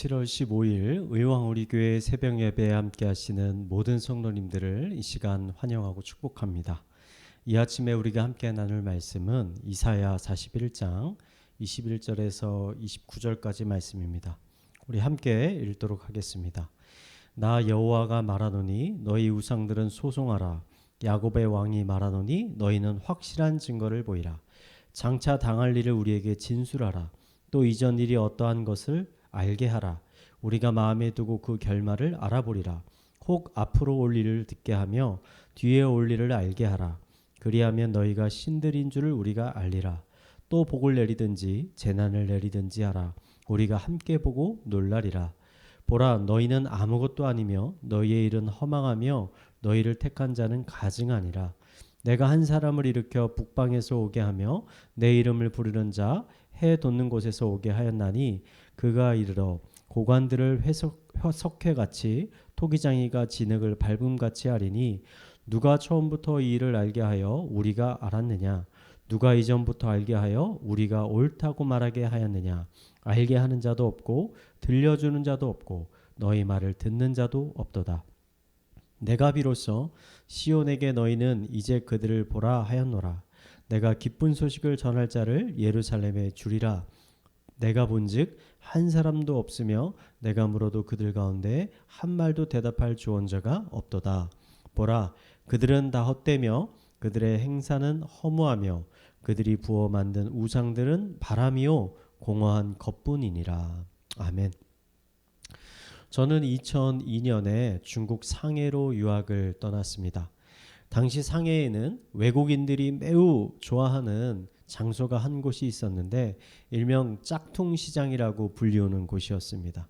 7월 15일 의왕우리교회 새벽 예배에 함께 하시는 모든 성도님들을 이 시간 환영하고 축복합니다. 이 아침에 우리가 함께 나눌 말씀은 이사야 41장 21절에서 29절까지 말씀입니다. 우리 함께 읽도록 하겠습니다. 나 여호와가 말하노니 너희 우상들은 소송하라. 야곱의 왕이 말하노니 너희는 확실한 증거를 보이라. 장차 당할 일을 우리에게 진술하라. 또 이전 일이 어떠한 것을 알게 하라. 우리가 마음에 두고 그 결말을 알아보리라. 혹 앞으로 올 일을 듣게 하며 뒤에 올 일을 알게 하라. 그리하면 너희가 신들인 줄을 우리가 알리라. 또 복을 내리든지 재난을 내리든지 하라. 우리가 함께 보고 놀라리라. 보라, 너희는 아무것도 아니며 너희의 일은 허망하며 너희를 택한 자는 가증하니라. 내가 한 사람을 일으켜 북방에서 오게 하며 내 이름을 부르는 자 해 돋는 곳에서 오게 하였나니 그가 이르러 고관들을 석회같이 토기장이가 진흙을 밟음같이 하리니 누가 처음부터 이 일을 알게 하여 우리가 알았느냐? 누가 이전부터 알게 하여 우리가 옳다고 말하게 하였느냐? 알게 하는 자도 없고 들려주는 자도 없고 너희 말을 듣는 자도 없도다. 내가 비로소 시온에게 너희는 이제 그들을 보라 하였노라. 내가 기쁜 소식을 전할 자를 예루살렘에 주리라. 내가 본즉 한 사람도 없으며 내가 물어도 그들 가운데 한 말도 대답할 주원자가 없도다. 보라, 그들은 다 헛되며 그들의 행사는 허무하며 그들이 부어 만든 우상들은 바람이요 공허한 것뿐이니라. 아멘. 저는 2002년에 중국 상해로 유학을 떠났습니다. 당시 상해에는 외국인들이 매우 좋아하는 장소가 한 곳이 있었는데 일명 짝퉁시장이라고 불리우는 곳이었습니다.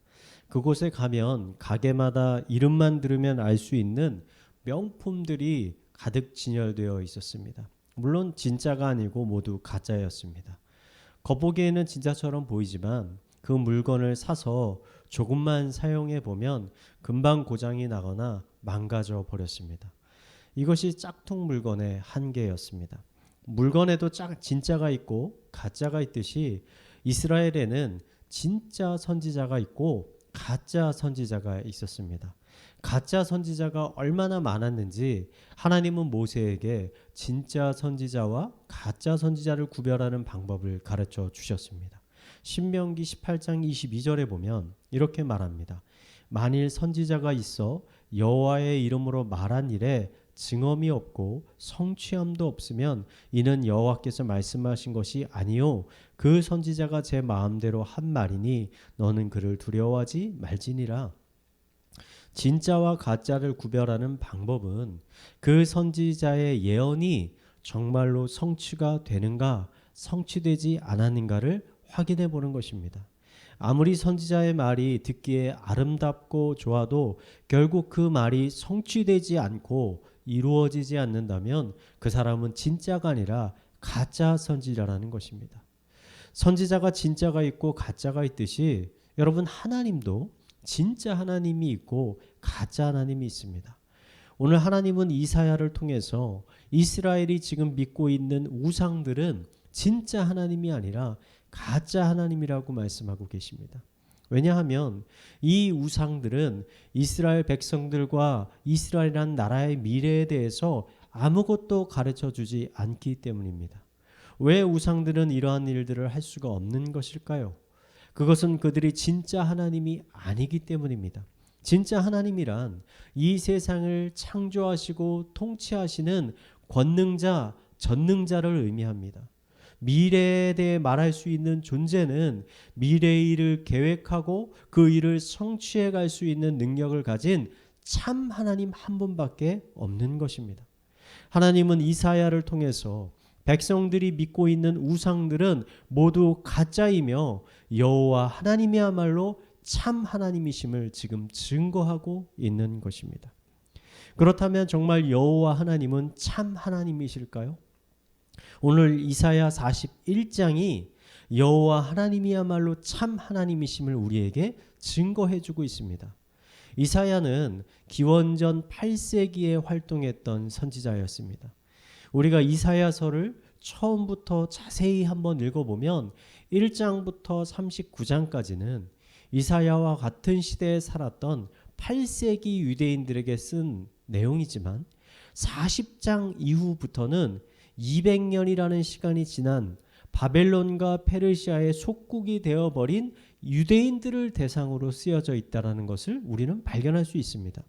그곳에 가면 가게마다 이름만 들으면 알 수 있는 명품들이 가득 진열되어 있었습니다. 물론 진짜가 아니고 모두 가짜였습니다. 겉보기에는 진짜처럼 보이지만 그 물건을 사서 조금만 사용해 보면 금방 고장이 나거나 망가져 버렸습니다. 이것이 짝퉁 물건의 한계였습니다. 물건에도 진짜가 있고 가짜가 있듯이 이스라엘에는 진짜 선지자가 있고 가짜 선지자가 있었습니다. 가짜 선지자가 얼마나 많았는지 하나님은 모세에게 진짜 선지자와 가짜 선지자를 구별하는 방법을 가르쳐 주셨습니다. 신명기 18장 22절에 보면 이렇게 말합니다. 만일 선지자가 있어 여호와의 이름으로 말한 일에 증언이 없고 성취함도 없으면 이는 여호와께서 말씀하신 것이 아니요 그 선지자가 제 마음대로 한 말이니 너는 그를 두려워하지 말지니라. 진짜와 가짜를 구별하는 방법은 그 선지자의 예언이 정말로 성취가 되는가 성취되지 않았는가를 확인해 보는 것입니다. 아무리 선지자의 말이 듣기에 아름답고 좋아도 결국 그 말이 성취되지 않고 이루어지지 않는다면 그 사람은 진짜가 아니라 가짜 선지자라는 것입니다. 선지자가 진짜가 있고 가짜가 있듯이 여러분 하나님도 진짜 하나님이 있고 가짜 하나님이 있습니다. 오늘 하나님은 이사야를 통해서 이스라엘이 지금 믿고 있는 우상들은 진짜 하나님이 아니라 가짜 하나님이라고 말씀하고 계십니다. 왜냐하면 이 우상들은 이스라엘 백성들과 이스라엘이라는 나라의 미래에 대해서 아무것도 가르쳐 주지 않기 때문입니다. 왜 우상들은 이러한 일들을 할 수가 없는 것일까요? 그것은 그들이 진짜 하나님이 아니기 때문입니다. 진짜 하나님이란 이 세상을 창조하시고 통치하시는 권능자, 전능자를 의미합니다. 미래에 대해 말할 수 있는 존재는 미래의 일을 계획하고 그 일을 성취해 갈 수 있는 능력을 가진 참 하나님 한 분밖에 없는 것입니다. 하나님은 이사야를 통해서 백성들이 믿고 있는 우상들은 모두 가짜이며 여호와 하나님이야말로 참 하나님이심을 지금 증거하고 있는 것입니다. 그렇다면 정말 여호와 하나님은 참 하나님이실까요? 오늘 이사야 41장이 여호와 하나님이야말로 참 하나님이심을 우리에게 증거해주고 있습니다. 이사야는 기원전 8세기에 활동했던 선지자였습니다. 우리가 이사야서를 처음부터 자세히 한번 읽어보면 1장부터 39장까지는 이사야와 같은 시대에 살았던 8세기 유대인들에게 쓴 내용이지만 40장 이후부터는 200년이라는 시간이 지난 바벨론과 페르시아의 속국이 되어버린 유대인들을 대상으로 쓰여져 있다는 것을 우리는 발견할 수 있습니다.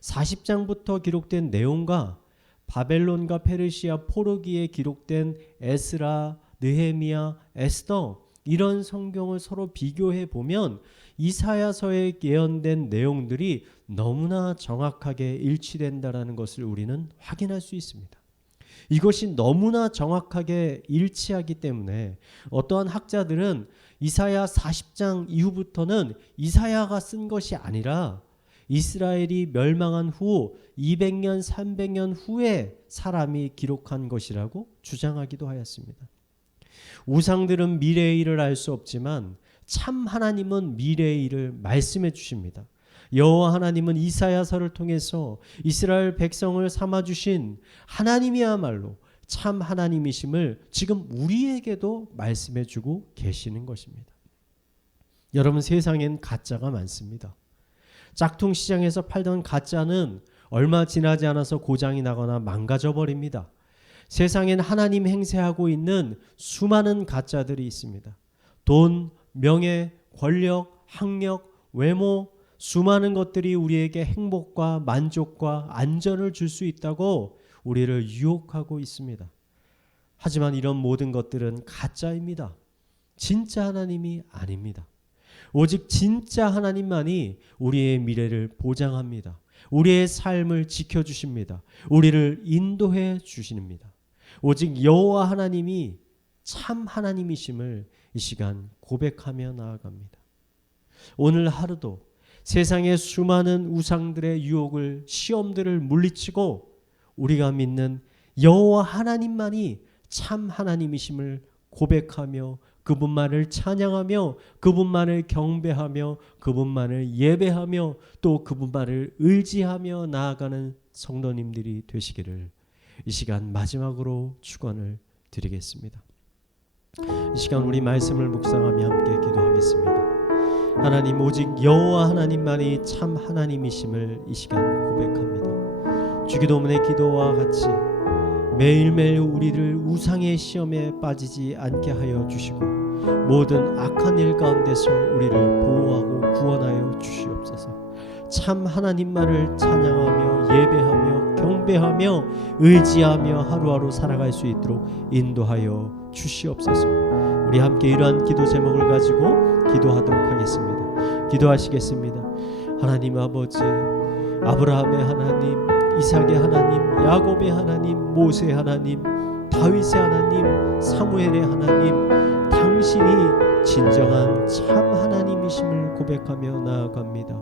40장부터 기록된 내용과 바벨론과 페르시아 포로기에 기록된 에스라, 느헤미야, 에스더 이런 성경을 서로 비교해 보면 이사야서에 예언된 내용들이 너무나 정확하게 일치된다는 것을 우리는 확인할 수 있습니다. 이것이 너무나 정확하게 일치하기 때문에 어떠한 학자들은 이사야 40장 이후부터는 이사야가 쓴 것이 아니라 이스라엘이 멸망한 후 200년, 300년 후에 사람이 기록한 것이라고 주장하기도 하였습니다. 우상들은 미래의 일을 알 수 없지만 참 하나님은 미래의 일을 말씀해 주십니다. 여호와 하나님은 이사야서를 통해서 이스라엘 백성을 삼아주신 하나님이야말로 참 하나님이심을 지금 우리에게도 말씀해 주고 계시는 것입니다. 여러분, 세상엔 가짜가 많습니다. 짝퉁 시장에서 팔던 가짜는 얼마 지나지 않아서 고장이 나거나 망가져 버립니다. 세상엔 하나님 행세하고 있는 수많은 가짜들이 있습니다. 돈, 명예, 권력, 학력, 외모, 수많은 것들이 우리에게 행복과 만족과 안전을 줄 수 있다고 우리를 유혹하고 있습니다. 하지만 이런 모든 것들은 가짜입니다. 진짜 하나님이 아닙니다. 오직 진짜 하나님만이 우리의 미래를 보장합니다. 우리의 삶을 지켜주십니다. 우리를 인도해 주십니다. 오직 여호와 하나님이 참 하나님이심을 이 시간 고백하며 나아갑니다. 오늘 하루도 세상의 수많은 우상들의 유혹을, 시험들을 물리치고 우리가 믿는 여호와 하나님만이 참 하나님이심을 고백하며 그분만을 찬양하며 그분만을 경배하며 그분만을 예배하며 또 그분만을 의지하며 나아가는 성도님들이 되시기를 이 시간 마지막으로 축원을 드리겠습니다. 이 시간 우리 말씀을 묵상하며 함께 기도하겠습니다. 하나님, 오직 여호와 하나님만이 참 하나님이심을 이 시간 고백합니다. 주기도문의 기도와 같이 매일매일 우리를 우상의 시험에 빠지지 않게 하여 주시고 모든 악한 일 가운데서 우리를 보호하고 구원하여 주시옵소서. 참 하나님만을 찬양하며 예배하며 경배하며 의지하며 하루하루 살아갈 수 있도록 인도하여 주시옵소서. 우리 함께 이러한 기도 제목을 가지고 기도하도록 하겠습니다. 기도하시겠습니다. 하나님 아버지, 아브라함의 하나님, 이삭의 하나님, 야곱의 하나님, 모세의 하나님, 다윗의 하나님, 사무엘의 하나님, 당신이 진정한 참 하나님이심을 고백하며 나아갑니다.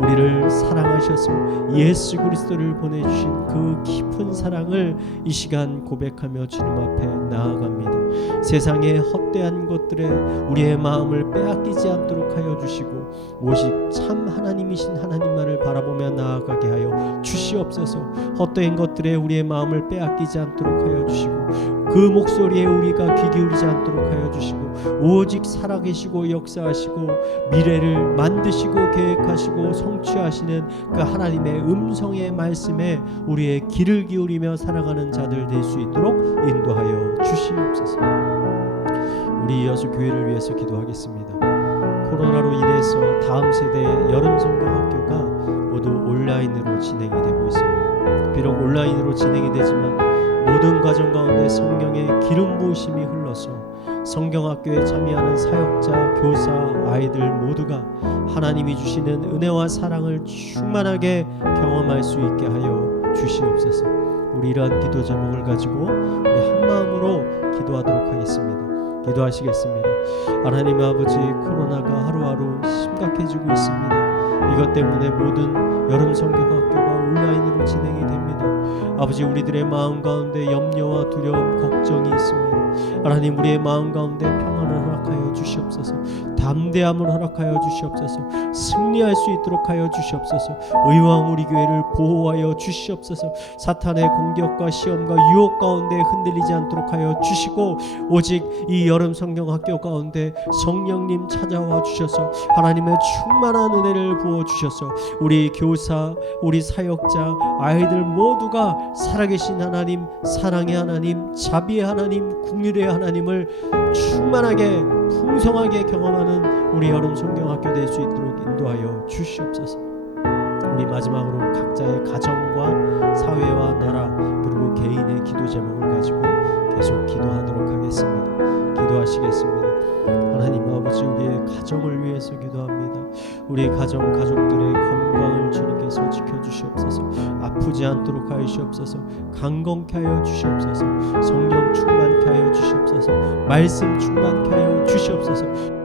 우리를 사랑하셔서 예수 그리스도를 보내주신 그 깊은 사랑을 이 시간 고백하며 주님 앞에 나아갑니다. 세상의 헛되한 것들에 우리의 마음을 빼앗기지 않도록 하여 주시고 오직 참 하나님이신 하나님만을 바라보며 나아가게 하여 주시옵소서. 헛된 것들에 우리의 마음을 빼앗기지 않도록 하여 주시고 그 목소리에 우리가 귀 기울이지 않도록 하여 주시고 오직 살아계시고 역사하시고 미래를 만드시고 계획하시고 성취하시는 그 하나님의 음성의 말씀에 우리의 귀를 기울이며 살아가는 자들 될 수 있도록 인도하여 주시옵소서. 우리 이어서 교회를 위해서 기도하겠습니다. 코로나로 인해서 다음 세대의 여름 성경학교가 모두 온라인으로 진행이 되고 있습니다. 비록 온라인으로 진행이 되지만 모든 과정 가운데 성령의 기름 부으심이 흘러서 성경학교에 참여하는 사역자, 교사, 아이들 모두가 하나님이 주시는 은혜와 사랑을 충만하게 경험할 수 있게 하여 주시옵소서. 우리 이러한 기도 제목을 가지고 우리 한 마음으로 기도하도록 하겠습니다. 기도하시겠습니다. 하나님 아버지, 코로나가 하루하루 심각해지고 있습니다. 이것 때문에 모든 여름 성경학교가 온라인으로 진행이 됩니다. 아버지, 우리들의 마음 가운데 염려와 두려움, 걱정이 있습니다. 하나님 우리의 마음 가운데 평안을 허락하여 주시옵소서. 담대함을 허락하여 주시옵소서. 승리할 수 있도록 하여 주시옵소서. 의왕 우리 교회를 보호하여 주시옵소서. 사탄의 공격과 시험과 유혹 가운데 흔들리지 않도록 하여 주시고, 오직 이 여름 성경학교 가운데 성령님 찾아와 주셔서 하나님의 충만한 은혜를 부어 주셔서 우리 교사, 우리 사역자, 아이들 모두가 살아계신 하나님, 사랑의 하나님, 자비의 하나님, 긍휼의 하나님을 충만하게 풍성하게 경험하는 우리 여름 성경학교 될 수 있도록 인도하여 주시옵소서. 우리 마지막으로 각자의 가정과 사회와 나라 그리고 개인의 기도 제목을 가지고 계속 기도하도록 하겠습니다. 기도하시겠습니다. 하나님 아버지, 우리의 가정을 위해서 기도합니다. 우리 가정 가족들의 건강을 주님께서 지켜주시옵소서. 아프지 않도록 하여 주시옵소서. 강건케 하여 주시옵소서. 성령 충만케 하여 주시옵소서. 말씀 충만케 하여 주시옵소서.